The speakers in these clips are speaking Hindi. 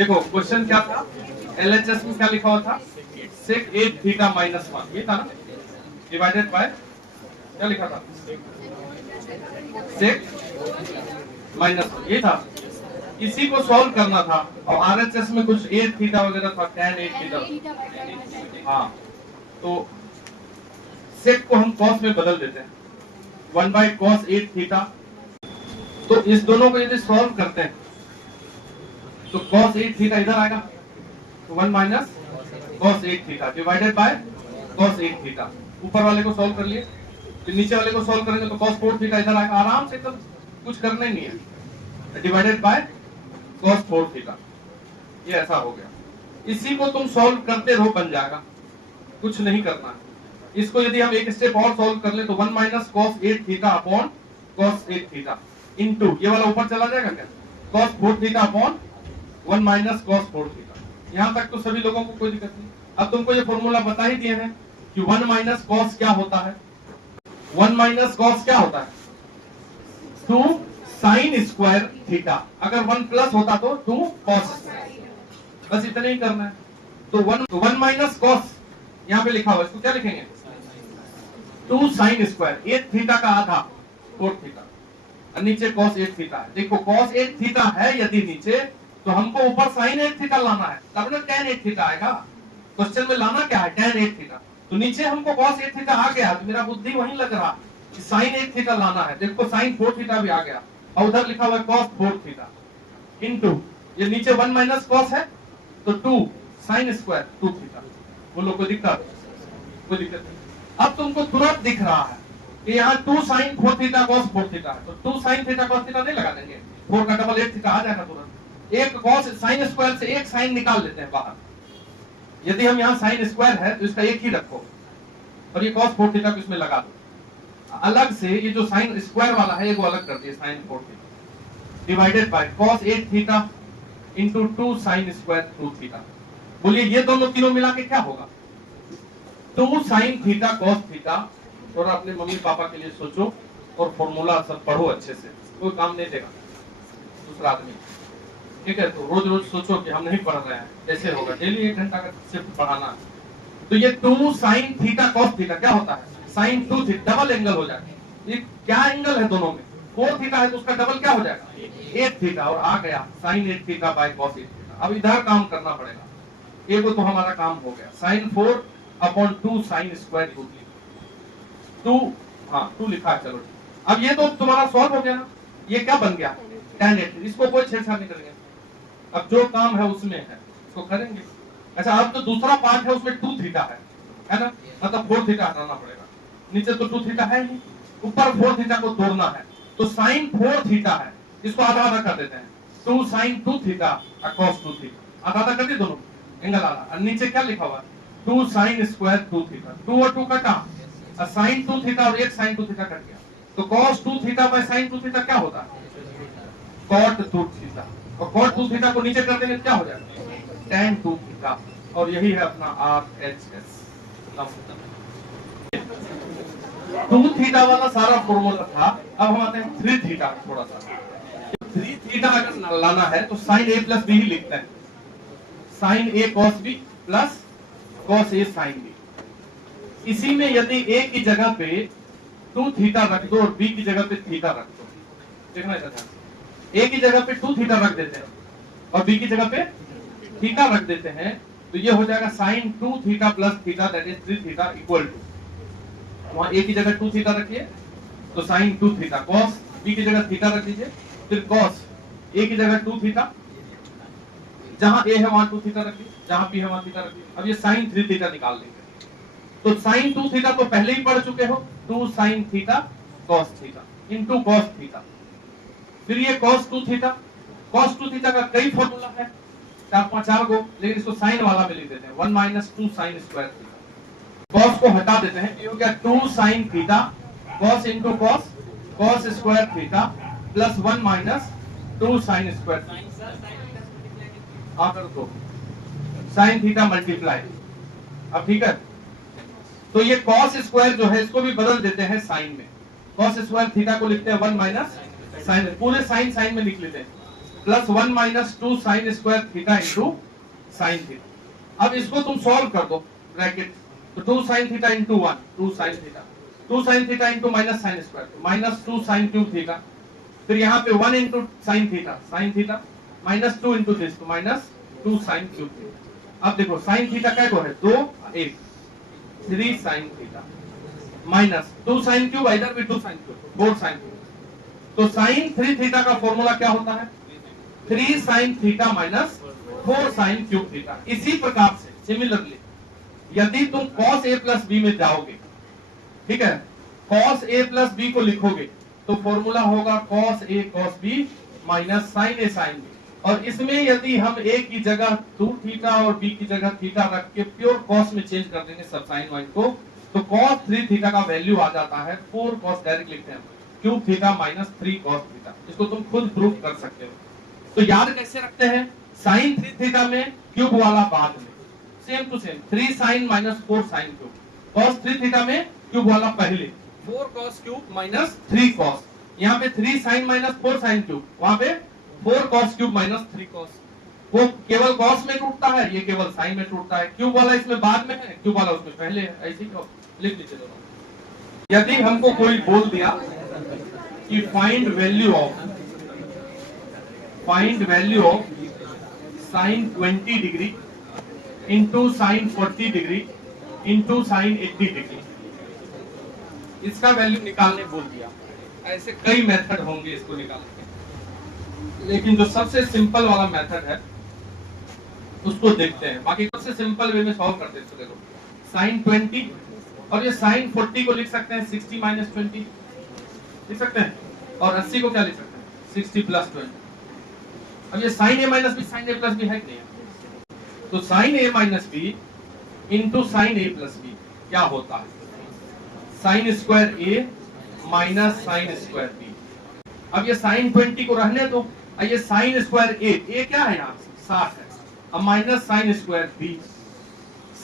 देखो क्वेश्चन क्या था, एलएचएस में क्या लिखा हुआ था, सेक 8 थीटा माइनस 1, ये था ना, डिवाइडेड बाय क्या लिखा था, सेक माइनस 1, ये था। इसी को सॉल्व करना था और आरएचएस में कुछ 8 थीटा वगैरह था, tan 8 थीटा। हाँ, तो सेक को हम कॉस में बदल देते हैं, 1 बाई कॉस 8 थीटा। तो इस दोनों को यदि सॉल्व करते हैं तो कॉस 8 थीटा इधर आएगा, तो 1 minus cos 8 theta divided by cos 8 theta. ऊपर वाले को सॉल्व कर लिए, फिर नीचे वाले को सॉल्व करेंगे तो कॉस 4 थीटा इधर आएगा, आराम से, एकदम कुछ करना ही नहीं है, डिवाइडेड बाय कॉस 4 थीटा। ये ऐसा हो गया। इसी को तुम सॉल्व करते रहो, बन जाएगा, कुछ नहीं करना है। इसको यदि हम एक स्टेप और सॉल्व कर ले तो 1 minus cos 8 theta upon cos 8 theta into ये वाला ऊपर चला जाएगा क्या, cos 4 theta upon 1 minus cos 4 theta. यहां तक तो सभी लोगों को कोई दिक्कत नहीं। अब तुमको ये फॉर्मूला बता ही दिए हैं कि 1 माइनस कॉस क्या होता है, 1 माइनस कॉस क्या होता है, 2 साइन स्क्वायर थीटा। अगर 1 प्लस होता तो 2 कॉस, बस इतना ही करना है। तो 1 माइनस कॉस यहां पे लिखा हुआ, इसको क्या लिखेंगे, 2 साइन स्क्वायर 8 थीटा का आधा 4 थीटा, और नीचे कॉस 8 थीटा है। देखो कॉस 8 थीटा है यदि नीचे, तो हमको ऊपर साइन 8 थीटा लाना है, तब ना tan 8 थीटा आएगा। क्वेश्चन में लाना क्या है, tan 8 थीटा। तो नीचे हमको cos 8 थीटा आ गया, तो मेरा बुद्धि वहीं लग रहा कि sin 8 थीटा लाना है। देखो sin 4 थीटा भी आ गया, और उधर लिखा हुआ है cos 4 थीटा इनटू ये नीचे 1 माइनस cos है, तो 2 sin स्क्वायर 2 थीटा। बोलो कोई दिक्कत, कोई दिक्कत नहीं। अब तुमको तुरंत दिख रहा है कि यहाँ 2 sin 4 थीटा cos 4 थीटा है, तो 2 sin थीटा cos थीटा नहीं लगा देंगे, 4 का डबल 8 थीटा आ जाएगा तुरंत। एक cos sin स्क्वायर से एक sin निकाल लेते हैं बाहर। यदि हम यहाँ sin स्क्वायर है तो इसका एक ही रखो, और ये cos 4 थीटा को इसमें लगा दो। अलग से ये जो sin स्क्वायर वाला है वो अलग कर दिए, sin 4 theta divided by cos 8 theta into 2 sin square 2 theta. बोलिए ये दोनों तीनों मिला के क्या होगा, 2 sin थीटा cos थीटा। और अपने मम्मी पापा के लिए सोचो और फॉर्मूला सब पढ़ो अच्छे से, कोई काम नहीं देगा दूसरा आदमी, ठीक है। तो रोज रोज सोचो कि हम नहीं पढ़ रहे हैं, कैसे होगा, डेली 1 घंटा का सिर्फ पढ़ाना है। तो ये 2 sin थीटा cos थीटा क्या होता है, sin 2 थीटा, डबल एंगल हो जाएगा। ये क्या एंगल है दोनों में, 4 थीटा है तो उसका डबल क्या हो जाएगा 8 थीटा, और आ गया sin 8 theta by cos 8 theta. अब इधर काम करना पड़ेगा, एक तो हमारा काम हो गया, sin 4 अपॉन 2 sin स्क्वायर 2 2, हाँ 2 लिखा है, चलो। अब ये तो तुम्हारा सॉल्व हो गया ना, ये क्या बन गया tan 8, इसको कोई छेड़छाड़ नहीं करेंगे। अब जो काम है उसमें है, उसको करेंगे। अच्छा, अब तो दूसरा पार्ट है, उसमें 2 थीटा है ना, मतलब 4 थीटा हटाना पड़ेगा। नीचे तो 2 थीटा है ही, ऊपर 4 थीटा को तोड़ना है, तो sin 4 थीटा है, इसको आधा आधा कर देते हैं, 2 sin 2 थीटा और cos 2 थीटा, आधा आधा कर दिए दोनों एंगल आधा। और नीचे क्या लिखा हुआ, 2 sin स्क्वायर 2 थीटा, 2 और 2 कटा, sin 2 थीटा और एक sin 2 थीटा कट गया, तो cos 2 theta by sin 2 theta क्या होता है, cot 2 थीटा। और cot 2 थीटा को नीचे कर देंगे क्या हो जाएगा, tan 2 थीटा। और यही है अपना RHS। 2 थीटा वाला सारा फॉर्मूला था। अब हम आते हैं 3 थीटा, थोड़ा सा 3 थीटा अगर लाना है तो sin A प्लस B ही लिखते हैं, sin A cos B plus cos A sin B। इसी में यदि A की जगह पे 2 थीटा रख दो और B की जगह पे थीटा रख दो, देखना चाहता है, A की जगह पे 2 थीटा रख देते हैं और B की जगह पे थीटा रख देते हैं, तो ये हो जाएगा sin 2 theta plus theta that is 3 theta equal to, वहां A की जगह 2 थीटा रखिए तो sin 2 थीटा, cos B की जगह थीटा रख दीजिए, फिर cos A की जगह 2 थीटा, जहां A है वहां 2 थीटा रखिए, जहां B है वहां थीटा रखिए। अब ये sin 3 थीटा निकाल लेंगे, तो sin 2 थीटा तो पहले ही पढ़ चुके हो, 2 sin theta cos theta into cos theta. फिर ये cos 2 थीटा, cos 2 थीटा का कई फॉर्मूला है, 4 गो, लेकिन इसको साइन वाला में लिख देते हैं, 1 minus 2 sin square theta. cos को हटा देते हैं, ये हो गया 2 sin theta cos into cos, cos square theta plus 1 minus 2 sin square theta, आकर दो sin थीटा मल्टीप्लाई। अब ठीक है, तो ये cos स्क्वायर जो है इसको भी बदल देते हैं साइन में, cos स्क्वायर थीटा को लिखते हैं 1 माइनस साइन, पूरे साइन साइन में लिख लेते हैं, plus 1 minus 2 sine square theta into sine theta. अब इसको तुम सॉल्व कर दो ब्रैकेट, तो 2 sine theta into 1, 2 sine theta, 2 sine theta into minus sine square, minus 2 sine cube theta, फिर यहाँ पे 1 into sine theta minus 2 into this, तो माइनस 2 साइन क्यूब थीटा। अब देखो साइन थीटा क्या को है 2 1 3 sine theta minus 2 sine cube, इधर भी 2 साइन क्यूब 4 साइन क्यूब। तो साइन 3 थीटा का फॉर्मूला क्या होता है 3 sine theta minus 4 sine cube theta. इसी प्रकार से सिमिलरली यदि तुम cos a प्लस बी में जाओगे, ठीक है, cos a प्लस बी को लिखोगे तो फॉर्मूला होगा cos a cos b minus sine a sine b। और इसमें यदि हम a की जगह 2 थीटा और b की जगह थीटा रख के प्योर cos में चेंज कर देंगे सब साइन वाइन को, तो cos 3 थीटा का वैल्यू आ जाता है 4 cos, डायरेक्ट लिखते हैं cube theta minus 3 cos theta. इसको तुम खुद प्रूव कर सकते हो। तो याद कैसे रखते हैं, साइन 3 थीटा में क्यूब वाला बाद में, same to same 3 sine minus 4 sine cube, cos 3 theta में क्यूब वाला पहले 4 cos क्यूब माइनस 3 cos, यहाँ पे 3 साइन माइनस 4 साइन क्यूब, वहां पे 4 cos क्यूब माइनस 3 cos। वो केवल cos में टूटता है, ये केवल साइन में टूटता है। क्यूब वाला इसमें बाद में है, क्यूब वाला उसमें पहले है, ऐसे ही लिख लीजिए दोनों। यदि हमको कोई बोल दिया कि find value of sine 20 degree into sine 40 degree into sine 80 degree, इसका वैल्यू निकालने बोल दिया। ऐसे कई मेथड होंगे इसको निकालने के, लेकिन जो सबसे सिंपल वाला मेथड है उसको देखते हैं। बाकी सबसे सिंपल वे में सॉल्व करते हैं। देखो साइन 20 और ये साइन 40 को लिख सकते हैं 60 माइनस 20 लिख सकते हैं, और 80 को क्या लिख सकते हैं 60 प्लस 20। अब ये sine a minus b sine a plus b है कि नहीं, तो sine a minus b into sine a plus b क्या होता है sine square a minus sine square b. अब ये साइन 20 को रहने दो, ये साइन स्क्वायर a क्या है यहाँ 60 है, अब minus sine square b,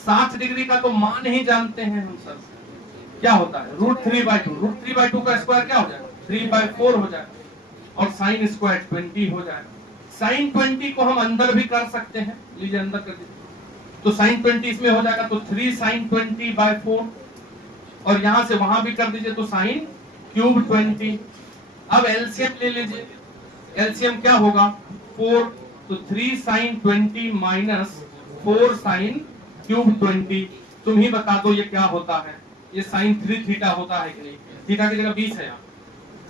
60 degree का तो मान ही जानते हैं हम सब, क्या होता है √3/2, √3/2 का स्क्वायर क्या हो जाएगा 3/4 हो जाएगा, और साइन स्क्वायर 20 हो जाएगा। साइन 20 को हम अंदर भी कर सकते हैं, लीजिए अंदर कर दीजिए, तो साइन 20 इसमें हो जाएगा तो 3 साइन 20/4, और यहां से वहां भी कर दीजिए तो साइन क्यूब 20। अब एलसीएम ले लीजिए, एलसीएम क्या होगा 4, तो 3 साइन 20 माइनस 4 साइन क्यूब 20। तुम ही बता दो ये क्या होता है, ये साइन 3 थीटा होता है कि नहीं, थीटा की जगह 20 है यहाँ,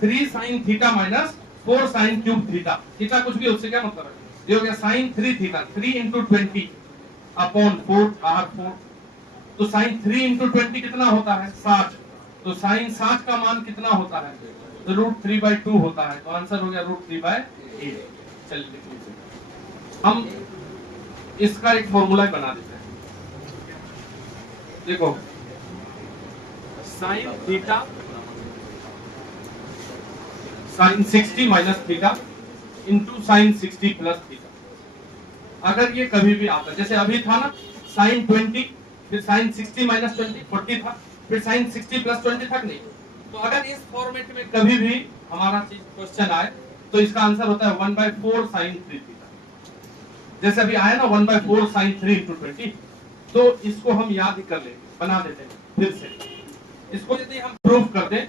3 sine theta minus 4 sine cube theta, theta कुछ भी उससे क्या मतलब है, ये हो गया साइन 3 थीटा, 3 इंटू 20 अपॉन 4 बाहर 4, तो साइन 3 इंटू 20 कितना होता है 60, तो साइन 60 का मान कितना होता है तो √3/2 होता है, तो आंसर हो गया √3/8। चलिए लिख लीजिए, हम इसका एक फॉर्मूला बना देते हैं। देखो sine theta sine 60 minus theta into sine 60 plus theta. अगर ये कभी भी आता, जैसे अभी था ना साइन 20 फिर साइन 60 माइनस 20 40 था, फिर साइन 60 प्लस 20 था नहीं, तो अगर इस फॉर्मेट में कभी भी हमारा चीज क्वेश्चन आए तो इसका आंसर होता है 1/4 साइन 3 थीटा। जैसे अभी आया ना 1/4 साइन 3 इंटू 20, तो इसको हम याद कर ले, बना देते हैं फिर से। इसको यदि हम प्रूव कर दें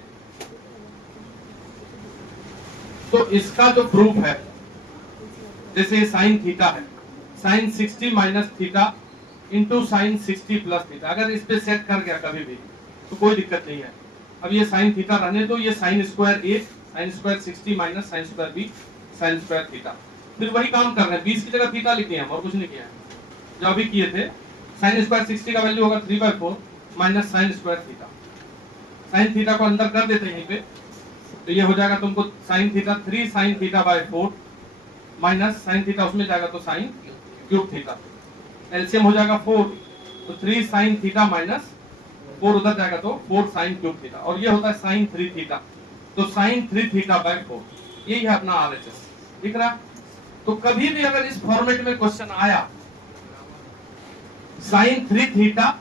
तो इसका जो प्रूफ है, जैसे साइन थीटा है sine 60 minus theta into sine 60 plus theta, अगर इस पे सेट कर गया कभी भी तो कोई दिक्कत नहीं है। अब ये साइन थीटा रहने दो, ये sign square a sine square 60 minus sine square b sine square theta, फिर वही काम कर रहे हैं, 20 की जगह थीटा लिख दिया हम और कुछ नहीं किया है। जो अभी किए थे साइन स्क्वायर 60 का वैल्यू होगा 3/4 minus sine square theta, sine theta को अंदर कर देते हैं यहीं पे, तो ये हो जाएगा तुमको sine theta 3 sine theta minus sine theta उसमें जाएगा तो साइन क्यूब थीटा, एलसीएम हो जाएगा 4, तो 3 साइन थीटा माइनस 4 उधर जाएगा तो 4 साइन क्यूब थीटा, और ये होता है साइन 3 थीटा, तो साइन 3 थीटा/4, यही है अपना आरएचएस, दिख रहा। तो कभी भी अगर इस फॉर्मेट में क्वेश्चन आया साइन 3 थीटा,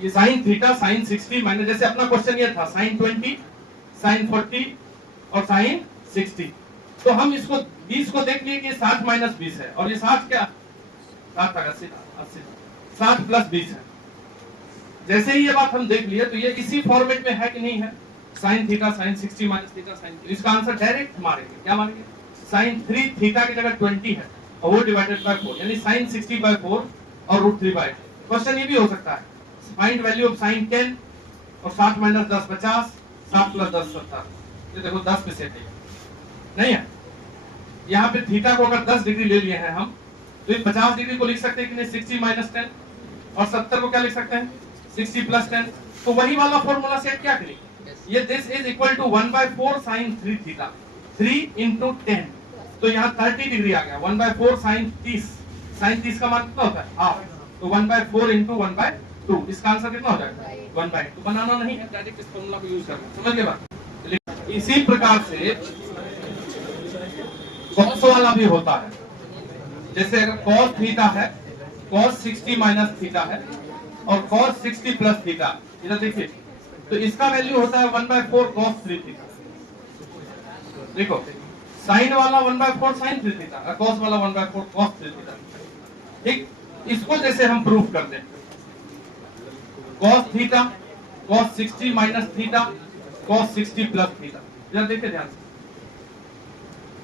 ये साइन थीटा साइन 60 माइनस, जैसे अपना क्वेश्चन ये था साइन 20 साइन 40 और साइन 60, तो हम इसको 20 को देख लिए कि 60 माइनस 20 है, और ये 60 क्या 60 60 प्लस 20 है। जैसे ही ये बात हम देख लिए तो ये इसी फॉर्मेट में है कि नहीं है, sine theta sine 60 minus theta sine, इसका आंसर डायरेक्ट मारेंगे, क्या मारेंगे, साइन 3 थीटा की जगह 20 है और वो डिवाइडेड बाय 4, यानी साइन 60 बाय 4 और √3/8। क्वेश्चन ये भी हो सकता है, फाइंड वैल्यू ऑफ साइन 10 और 60 माइनस 10 50, 60 प्लस 10 70। ये देखो 10 में सेट नहीं है। यहाँ पे थीटा को अगर 10 डिग्री ले लिए हैं हम, तो इन 50 डिग्री को लिख सकते हैं कि नहीं 60 माइनस 10, और 70 को क्या लिख सकते हैं 60 प्लस 10। तो वही वाला फॉर्मूला सेट क्या करेंगे, ये this is equal to 1/4 sine 3 theta, 3 into 10, तो यहाँ 30 डिग्री आ गया। 1/4 साइन 30, साइन 30 का मान कितना होता है हाफ, तो 1/4 इंटू 1/2, इसका आंसर कितना हो जाएगा 1/2। बनाना नहीं है, डायरेक्ट इस फॉर्मूला को यूज करना, समझ गए बात। इसी प्रकार से कॉस वाला भी होता है, जैसे अगर कॉस थीटा है, कॉस 60 माइनस थीटा है और कॉस 60 प्लस थीटा, इधर देखिए, तो इसका वैल्यू होता है 1/4 कॉस 3 थीटा। देखो साइन वाला 1/4 साइन 3 थीटा, कॉस वाला 1/4 कॉस 3 थीटा। ठीक, इसको जैसे हम प्रूफ कर दें, cos theta cos 60 minus theta cos 60 plus theta, इधर देखिए ध्यान से,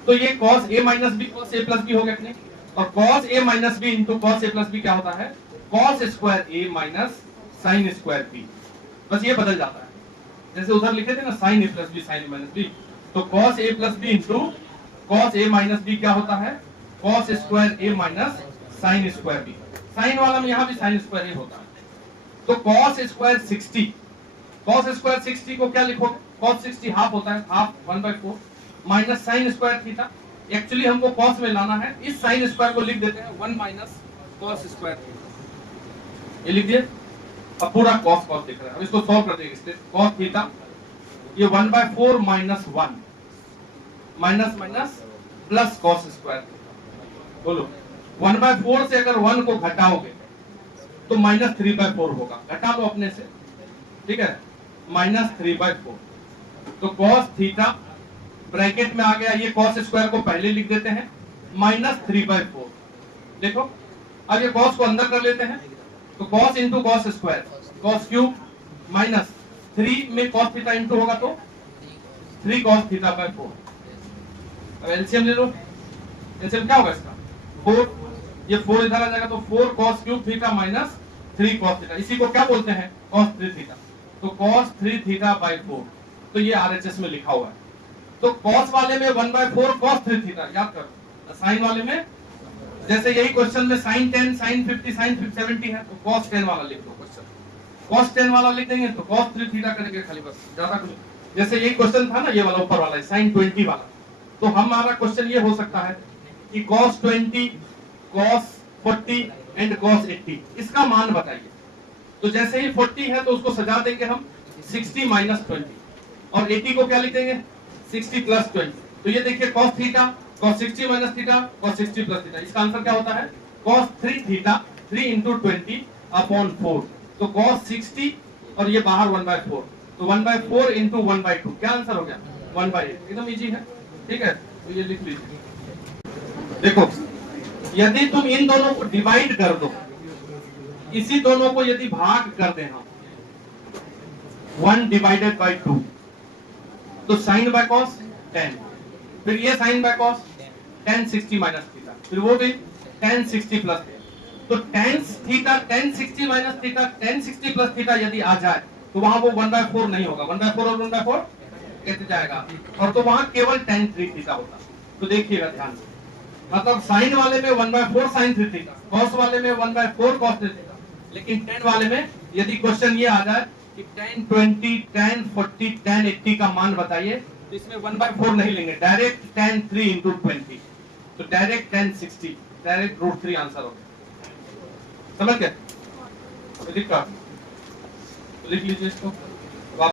तो ये cos a minus b cos a plus b हो गया कि नहीं, और cos a minus b into cos a plus b क्या होता है, cos square a minus sine square b, बस ये बदल जाता है। जैसे उधर लिखे थे ना sine a plus b sine a minus b, तो cos a plus b into cos a minus b क्या होता है, cos square a minus sine square b। Sine वाला में यहाँ भी साइन स्क्वायर a होता है, तो cos स्क्वायर 60, cos स्क्वायर 60 को क्या लिखोगे, cos 60 हाफ होता है, half 1/4 minus sine square theta. Actually हमको cos में लाना है, इस साइन स्क्वायर को लिख देते हैं 1 माइनस cos स्क्वायर थीटा, ये लिख दिए। अब पूरा cos दिख रहा है, अब इसको सॉल्व कर देंगे। इससे cos थीटा ये 1/4 minus 1 minus minus plus cos square, बोलो 1/4 से अगर 1 को घटाओगे तो माइनस 3/4 होगा, घटा लो अपने से, ठीक है, माइनस 3/4। तो cos थीटा ब्रैकेट में आ गया, ये cos स्क्वायर को पहले लिख देते हैं माइनस 3/4। देखो अब ये cos को अंदर कर लेते हैं, तो cos into cos square cos cube minus 3 में cos थीटा इंटू होगा तो 3 cos थीटा बाय 4। अब एलसीएम ले लो, एलसीएम क्या होगा इसका 4, ये 4 इधर आ जाएगा, तो 4 cos cube theta minus 3 cos theta, इसी को क्या बोलते हैं cos 3 थीटा, तो cos 3 थीटा बाय 4, तो ये आरएचएस में लिखा हुआ है। तो cos वाले में 1/4 cos 3 थीटा याद करो, साइन वाले में जैसे यही क्वेश्चन में sin 10 sin 50 sin 70 है, तो cos 10 वाला लिख दो, क्वेश्चन cos 10 वाला लिख देंगे तो cos 3 थीटा करेंगे खाली, बस ज्यादा कुछ। जैसे यही क्वेश्चन था ना ये वाला ऊपर वाला sin 20 वाला, तो हमारा क्वेश्चन ये हो सकता है कि cos 20 cos 40 एंड cos 80 इसका मान बताइए। तो जैसे ही 40 है तो उसको सजा देंगे हम 60 माइनस 20, और 80 को क्या लिख देंगे 60 प्लस 20। तो ये देखिए cos theta cos 60 minus theta cos 60 plus theta, इसका आंसर क्या होता है cos 3 थीटा 3 इंटू 20 अपॉन 4, तो cos 60 और ये बाहर 1/4, तो 1/4 इंटू 1/2 क्या आंसर हो गया 1/8, एकदम इजी है, ठीक है। तो ये लिख लीजिए। देखो यदि तुम इन दोनों को डिवाइड कर दो, इसी दोनों को यदि भाग कर दें हम 1 डिवाइडेड बाय 2, तो साइन बाय कॉस 10, फिर ये sine by cos tan 60 minus theta, फिर वो भी tan 60 प्लस थीटा, तो tan theta tan 60 minus theta tan 60 plus theta यदि आ जाए तो वहां वो 1/4 नहीं होगा, 1/4 और 1/4 कैसे जाएगा, और तो वहां केवल tan 3 थीटा होगा। तो देखिएगा ध्यान से, मतलब साइन वाले में 1/4 साइन 3 थीटा, कॉस वाले में 1/4 कॉस 3 थीटा, लेकिन tan वाले में यदि क्वेश्चन ये आ जाए कि tan 20 tan 40 tan 80 का मान बताइए, तो इसमें 1/4 नहीं लेंगे, डायरेक्ट tan 3 इंटू 20, तो डायरेक्ट tan 60, डायरेक्ट √3 आंसर हो गया, समझ गए। लिख लीजिए इसको।